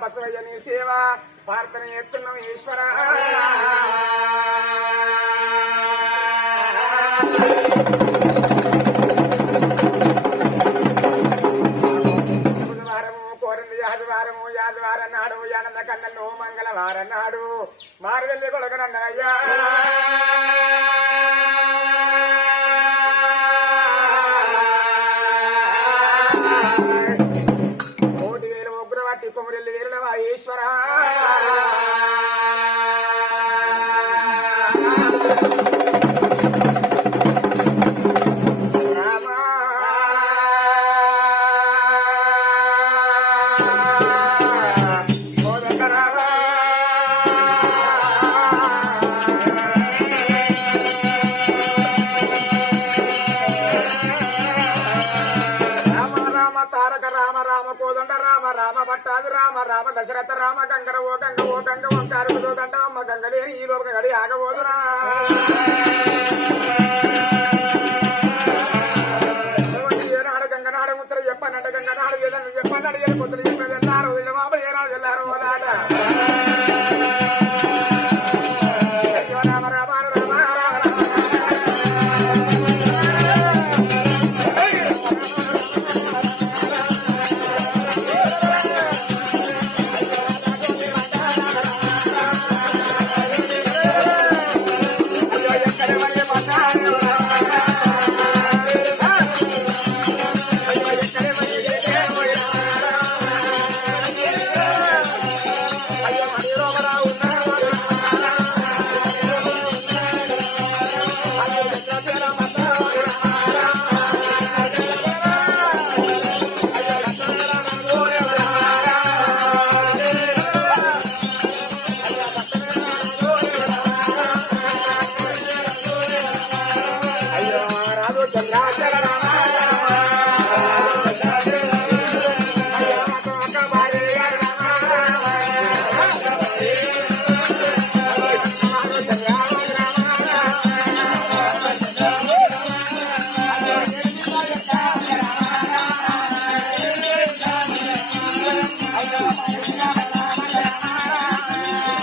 బసవయ్యని సేవ ప్రార్థన చేస్తున్నాం ఈశ్వర బుధవారము కోరింది ఆదివారము యాదివారం నాడు యానంద కన్నలు మంగళవారం నాడు మారువెల్లి కొడుకునన్నయ్యా కొమరెల్లి వీరులవా ఈశ్వర రామ దశరథ రామ గంగర ఓ గంగ ఓంకారు దండమ్మ గంగలేని ఈ లోక గడి ఆగబోదురా ఏనాడు గంగనాడు ముత్తలు చెప్పనంటే గంగనాడు ఏదన్నా చెప్పన్నాడు ఏ ముత్తలు చెప్పేది ఎల్లారు బాబు ఏనాడు ఎల్లారు ఓదాట రామ రామ రామ Yeah.